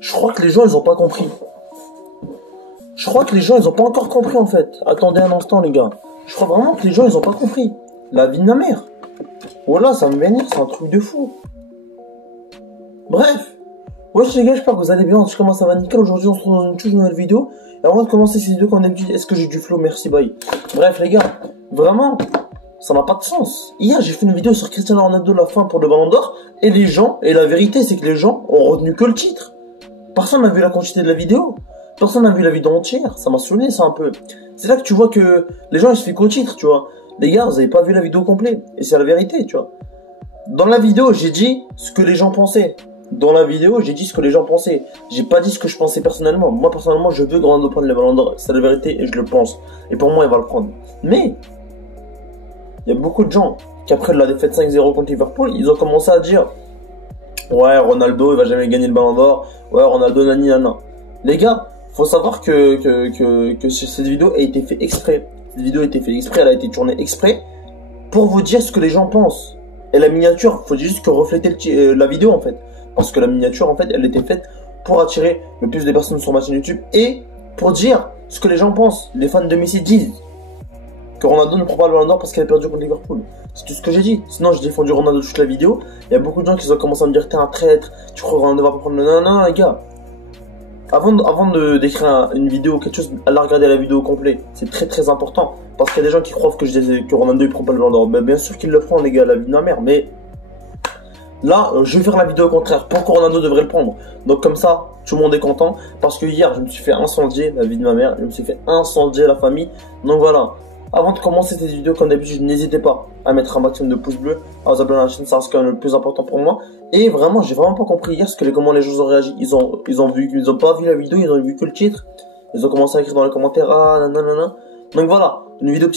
Je crois que les gens, ils ont pas compris. Je crois que les gens, ils ont pas encore compris, en fait. Attendez un instant, les gars. Je crois vraiment que les gens, ils ont pas compris. La vie de ma mère. Voilà, ça me vénère, c'est un truc de fou. Bref. Wesh les gars, j'espère que vous allez bien. En tout cas, comment ça va nickel. Aujourd'hui, on se retrouve dans une toute nouvelle vidéo. Et avant de commencer cette vidéo, comme d'habitude, est-ce que j'ai du flow? Merci, bye. Bref, les gars, vraiment, ça n'a pas de sens. Hier, j'ai fait une vidéo sur Cristiano Ronaldo, la fin pour le Ballon d'Or. Et les gens, et la vérité, c'est que les gens ont retenu que le titre. Personne n'a vu la quantité de la vidéo. Personne n'a vu la vidéo entière. Ça m'a saoulé, ça, un peu. C'est là que tu vois que les gens, ils se fient qu'au titre, tu vois. Les gars, vous avez pas vu la vidéo complète. Et c'est la vérité, tu vois. Dans la vidéo, j'ai dit ce que les gens pensaient. Dans la vidéo, j'ai dit ce que les gens pensaient. J'ai pas dit ce que je pensais personnellement. Moi, personnellement, je veux Ronaldo prendre le Ballon d'Or. C'est la vérité et je le pense. Et pour moi, il va le prendre. Mais, il y a beaucoup de gens qui, après la défaite 5-0 contre Liverpool, ils ont commencé à dire ouais, Ronaldo, il va jamais gagner le Ballon d'Or. Ouais, Ronaldo, nani, nana. Les gars, faut savoir que cette vidéo a été faite exprès. Cette vidéo a été faite exprès, elle a été tournée exprès pour vous dire ce que les gens pensent. Et la miniature, faut juste que refléter la vidéo en fait. Parce que la miniature en fait, elle était faite pour attirer le plus de personnes sur ma chaîne YouTube et pour dire ce que les gens pensent. Les fans de Messi disent que Ronaldo ne prend pas le Ballon d'Or parce qu'il a perdu contre Liverpool. C'est tout ce que j'ai dit. Sinon, j'ai défendu Ronaldo toute la vidéo. Il y a beaucoup de gens qui ont commencé à me dire t'es un traître, tu crois que Ronaldo va pas prendre le... Non, les gars. Avant d'écrire une vidéo, quelque chose, à la regarder la vidéo complète. C'est très très important. Parce qu'il y a des gens qui croient que Ronaldo il prend pas le Ballon d'Or. Mais bien sûr qu'il le prend, les gars, la vie de ma mère. Mais là, je vais faire la vidéo au contraire. Pourquoi Ronaldo devrait le prendre? Donc comme ça, tout le monde est content. Parce que hier, je me suis fait incendier la vie de ma mère. Je me suis fait incendier la famille. Donc voilà. Avant de commencer cette vidéo, comme d'habitude, n'hésitez pas à mettre un maximum de pouces bleus, à vous abonner à la chaîne, ça reste quand même le plus important pour moi. Et vraiment, j'ai vraiment pas compris hier comment les gens ont réagi. Ils ont pas vu la vidéo, ils ont vu que le titre. Ils ont commencé à écrire dans les commentaires, ah, nanana. Donc voilà, une vidéo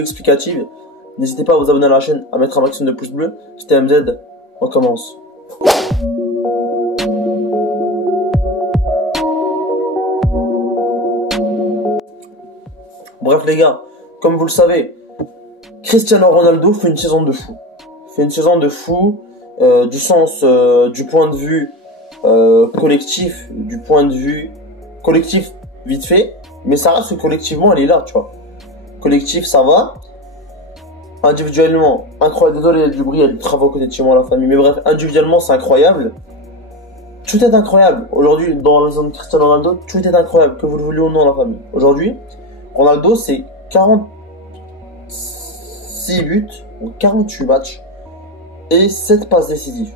explicative. N'hésitez pas à vous abonner à la chaîne, à mettre un maximum de pouces bleus. C'était MZ, on commence. Bref les gars, comme vous le savez, Cristiano Ronaldo fait une saison de fou. Du sens, du point de vue collectif, vite fait, mais ça reste que collectivement elle est là, tu vois. Collectif ça va, individuellement incroyable. Désolé, il y a du bruit, il y a des travaux à côté de chez moi, la famille, mais bref, individuellement c'est incroyable. Tout est incroyable. Aujourd'hui, dans la zone de Cristiano Ronaldo, tout est incroyable, que vous le vouliez ou non, la famille. Aujourd'hui, Ronaldo c'est 46 buts en 48 matchs et 7 passes décisives,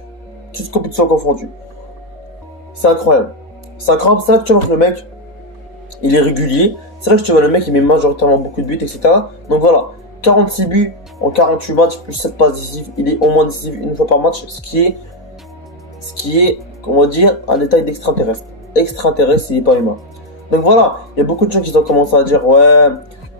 toutes compétitions confondues. C'est incroyable. C'est incroyable, c'est là que tu vois que le mec il est régulier, c'est là que tu vois le mec il met majoritairement beaucoup de buts, etc. Donc voilà, 46 buts en 48 matchs plus 7 passes décisives, il est au moins décisif une fois par match, ce qui est, on va dire, un détail d'extraterrestre. Extraterrestre, il est pas humain. Donc voilà, il y a beaucoup de gens qui ont commencé à dire ouais,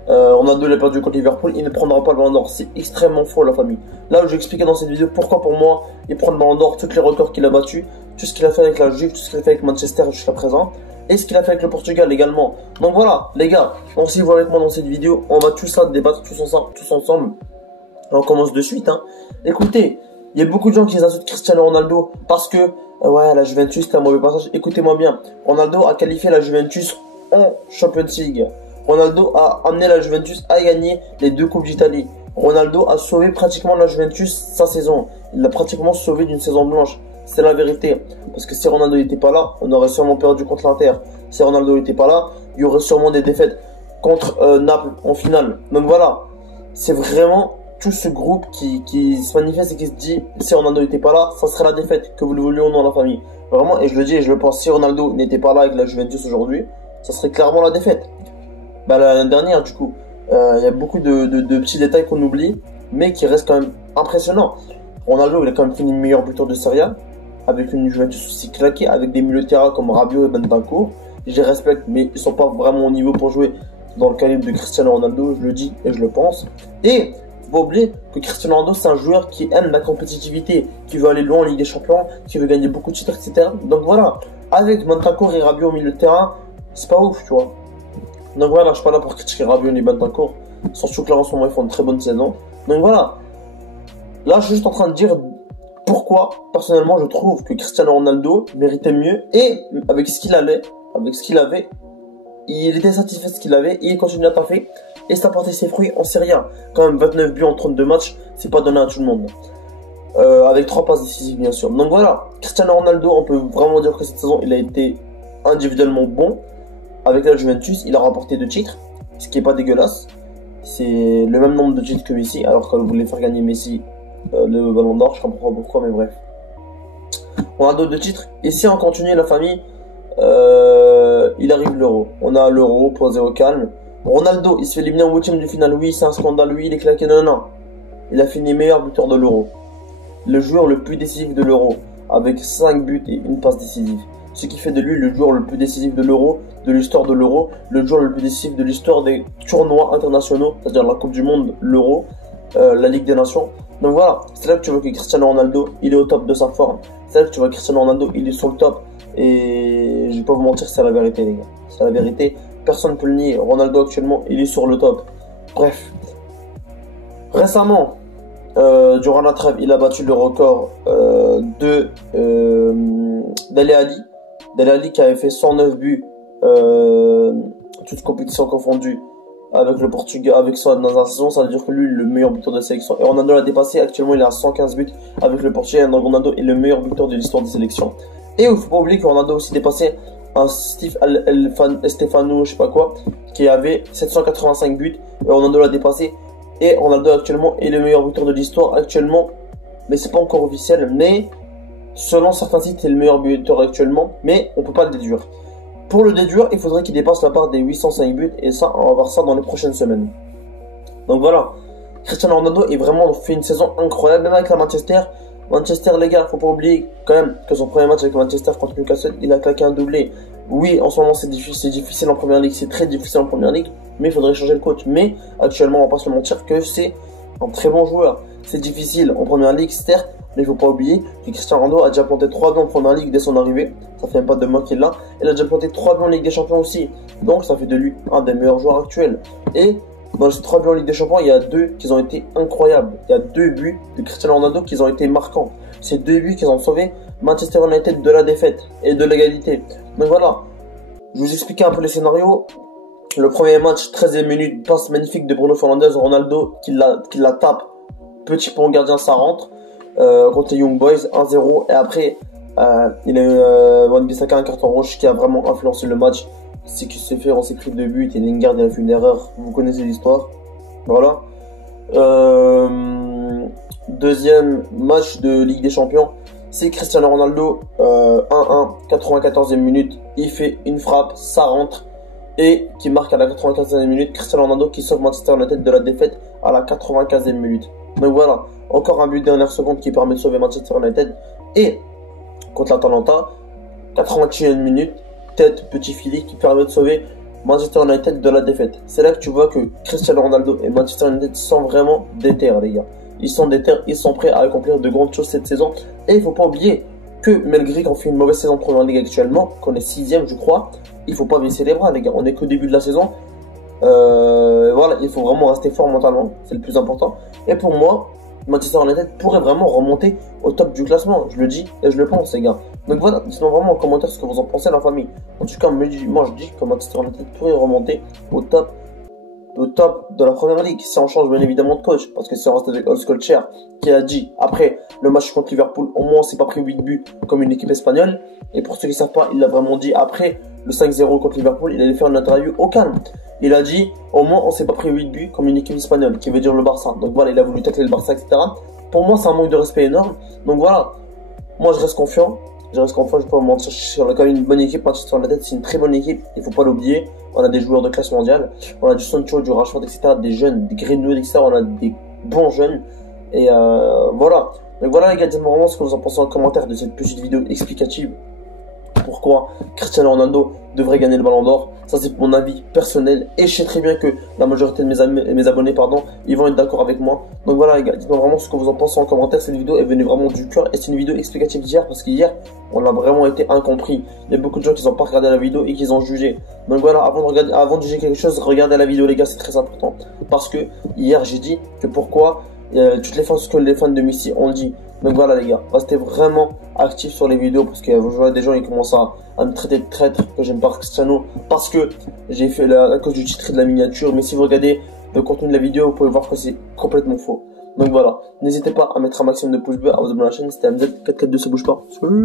Ronaldo il a perdu contre Liverpool, il ne prendra pas le Ballon d'Or. C'est extrêmement faux, la famille. Là où j'ai expliqué dans cette vidéo pourquoi pour moi il prend le Ballon d'Or, tous les records qu'il a battus, tout ce qu'il a fait avec la Juve, tout ce qu'il a fait avec Manchester jusqu'à présent, et ce qu'il a fait avec le Portugal également. Donc voilà, les gars, on s'y voit avec moi dans cette vidéo, on va tout ça débattre tous ensemble. On commence de suite, hein. Écoutez, il y a beaucoup de gens qui insultent Cristiano Ronaldo parce que ouais, la Juventus c'est un mauvais passage. Écoutez-moi bien, Ronaldo a qualifié la Juventus en Champions League. Ronaldo a amené la Juventus à gagner les 2 coupes d'Italie. Ronaldo a sauvé pratiquement la Juventus sa saison. Il l'a pratiquement sauvé d'une saison blanche. C'est la vérité. Parce que si Ronaldo n'était pas là, on aurait sûrement perdu contre l'Inter. Si Ronaldo n'était pas là, il y aurait sûrement des défaites contre Naples en finale. Donc voilà, c'est vraiment tout ce groupe qui se manifeste et qui se dit si Ronaldo n'était pas là, ça serait la défaite, que vous le vouliez ou non, la famille. Vraiment, et je le dis et je le pense, si Ronaldo n'était pas là avec la Juventus aujourd'hui, ça serait clairement la défaite. Bah l'année dernière du coup, il y a beaucoup de petits détails qu'on oublie, mais qui restent quand même impressionnants. Ronaldo il a quand même fini le meilleur buteur de Serie A, avec une Juventus aussi claquée, avec des milieux de terrain comme Rabiot et Bentancur. Je les respecte, mais ils sont pas vraiment au niveau pour jouer dans le calibre de Cristiano Ronaldo, je le dis et je le pense. Et faut pas oublier que Cristiano Ronaldo c'est un joueur qui aime la compétitivité, qui veut aller loin en Ligue des Champions, qui veut gagner beaucoup de titres, etc. Donc voilà, avec Bentancur et Rabiot au milieu de terrain, c'est pas ouf, tu vois. Donc voilà, je suis pas là pour critiquer Rabiot ni Bentancur, surtout que là en ce moment ils font une très bonne saison. Donc voilà, Là, je suis juste en train de dire pourquoi, personnellement, je trouve que Cristiano Ronaldo méritait mieux et avec ce qu'il avait, il était satisfait de ce qu'il avait et il continue à taffer et ça a porté ses fruits en Serie A. Quand même, 29 buts en 32 matchs, c'est pas donné à tout le monde. Avec 3 passes décisives, bien sûr. Donc voilà, Cristiano Ronaldo, on peut vraiment dire que cette saison, il a été individuellement bon. Avec la Juventus, il a remporté 2 titres, ce qui est pas dégueulasse. C'est le même nombre de titres que Messi, alors qu'on voulait faire gagner Messi le ballon d'or, je comprends pas pourquoi, mais bref. On a d'autres titres, et si on continue la famille, il arrive l'Euro. On a l'Euro posé au calme. Ronaldo, il se fait éliminer en 8ème de finale, oui, c'est un scandale, oui, il est claqué, non, non. Il a fini meilleur buteur de l'Euro. Le joueur le plus décisif de l'Euro, avec 5 buts et une passe décisive. Ce qui fait de lui le joueur le plus décisif de l'Euro, de l'histoire de l'Euro, le joueur le plus décisif de l'histoire des tournois internationaux, c'est-à-dire la Coupe du Monde, l'Euro, la Ligue des Nations. Donc voilà, c'est là que tu vois que Cristiano Ronaldo, il est au top de sa forme. C'est là que tu vois que Cristiano Ronaldo, il est sur le top. Et je vais pas vous mentir, c'est la vérité, les gars. C'est la vérité, personne ne peut le nier. Ronaldo actuellement, il est sur le top. Bref. Récemment, durant la trêve, il a battu le record d'Dele Alli. Dele Alli qui avait fait 109 buts, toutes compétitions confondues, avec le Portugal, avec ça dans la saison. Ça veut dire que lui, le meilleur buteur de la sélection. Et Ronaldo l'a dépassé. Actuellement, il a 115 buts avec le Portugal. Donc Ronaldo est le meilleur buteur de l'histoire des sélections. Et il ne faut pas oublier que Ronaldo a aussi dépassé un Steve Stefano, je sais pas quoi, qui avait 785 buts. Et Ronaldo l'a dépassé. Et Ronaldo actuellement est le meilleur buteur de l'histoire actuellement, mais c'est pas encore officiel, mais selon certains sites c'est le meilleur buteur actuellement, mais on peut pas le déduire. Pour le déduire, il faudrait qu'il dépasse la barre des 805 buts, et ça, on va voir ça dans les prochaines semaines. Donc voilà, Cristiano Ronaldo est vraiment fait une saison incroyable, même avec la Manchester. Manchester, les gars, faut pas oublier quand même que son premier match avec Manchester contre Newcastle, il a claqué un doublé. Oui, en ce moment c'est difficile en première ligue, c'est très difficile en première ligue, mais il faudrait changer le coach. Mais actuellement, on va pas se mentir que c'est un très bon joueur. C'est difficile en première ligue, certes, mais il faut pas oublier que Cristiano Ronaldo a déjà planté 3 buts en première ligue dès son arrivée. Ça fait même pas 2 mois qu'il l'a. Il a déjà planté 3 buts en Ligue des Champions aussi. Donc ça fait de lui un des meilleurs joueurs actuels. Et dans ces 3 buts en Ligue des Champions, il y a 2 qui ont été incroyables. Il y a 2 buts de Cristiano Ronaldo qui ont été marquants. C'est 2 buts qui ont sauvé Manchester United de la défaite et de l'égalité. Donc voilà, je vous expliquer un peu les scénarios. Le premier match, 13e minute, passe magnifique de Bruno Fernandes, Ronaldo qui la tape. Petit pont gardien, ça rentre. Contre les Young Boys, 1-0. Et après, il a eu Wan-Bissaka, un carton rouge qui a vraiment influencé le match. C'est qu'il s'est fait, on s'est pris 2 buts et Lingard il a fait une erreur. Vous connaissez l'histoire. Voilà. Deuxième match de Ligue des Champions, c'est Cristiano Ronaldo, 1-1, 94e minute. Il fait une frappe, ça rentre. Et qui marque à la 95e minute. Cristiano Ronaldo qui sauve Manchester United de la défaite à la 95e minute. Donc voilà, encore un but de dernière seconde qui permet de sauver Manchester United. Et contre l'Atalanta, 81e minute, tête, petit filet qui permet de sauver Manchester United de la défaite. C'est là que tu vois que Cristiano Ronaldo et Manchester United sont vraiment déter, les gars. Ils sont déter, ils sont prêts à accomplir de grandes choses cette saison. Et il faut pas oublier que malgré qu'on fait une mauvaise saison de première ligue actuellement, qu'on est 6ème je crois, il faut pas baisser les bras, les gars. On est qu'au début de la saison. Voilà, il faut vraiment rester fort mentalement, c'est le plus important. Et pour moi, Manchester United pourrait vraiment remonter au top du classement. Je le dis et je le pense, les gars. Donc voilà, dites-moi vraiment en commentaire ce que vous en pensez, la famille. En tout cas, moi je dis que Manchester United pourrait remonter au top de la première ligue, si on change bien évidemment de coach, parce que c'est resté avec Solskjaer qui a dit après le match contre Liverpool, au moins on s'est pas pris 8 buts comme une équipe espagnole. Et pour ceux qui savent pas, il l'a vraiment dit après le 5-0 contre Liverpool, il allait faire une interview au calme. Il a dit au moins on s'est pas pris 8 buts comme une équipe espagnole, qui veut dire le Barça. Donc voilà, il a voulu tacler le Barça, etc. Pour moi, c'est un manque de respect énorme. Donc voilà, moi je reste confiant. Je reste confiant, je peux pas me mentir, on a quand même une bonne équipe. Manchester United, c'est une très bonne équipe, il faut pas l'oublier. On a des joueurs de classe mondiale, on a du Sancho, du Rashford, etc. Des jeunes, des Greenwood, etc. On a des bons jeunes. Et voilà. Donc voilà les gars, dites-moi vraiment ce que vous en pensez en commentaire de cette petite vidéo explicative. Pourquoi Cristiano Ronaldo devrait gagner le Ballon d'Or. Ça c'est mon avis personnel et je sais très bien que la majorité de mes abonnés ils vont être d'accord avec moi. Donc voilà les gars, dites-moi vraiment ce que vous en pensez en commentaire. Cette vidéo est venue vraiment du cœur et c'est une vidéo explicative d'hier parce qu'hier on a vraiment été incompris. Il y a beaucoup de gens qui n'ont pas regardé la vidéo et qui ont jugé. Donc voilà, avant de juger quelque chose, regardez la vidéo les gars, c'est très important. Parce que hier j'ai dit que pourquoi toutes les fois ce que les fans de Messi ont dit. Donc voilà les gars, restez vraiment actifs sur les vidéos parce que je vois des gens ils commencent à me traiter de traître, que j'aime pas Cristiano parce que j'ai fait à cause du titre et de la miniature. Mais si vous regardez le contenu de la vidéo, vous pouvez voir que c'est complètement faux. Donc voilà, n'hésitez pas à mettre un maximum de pouces bleus, à vous abonner à la chaîne, c'était MZ442, ça bouge pas. Salut.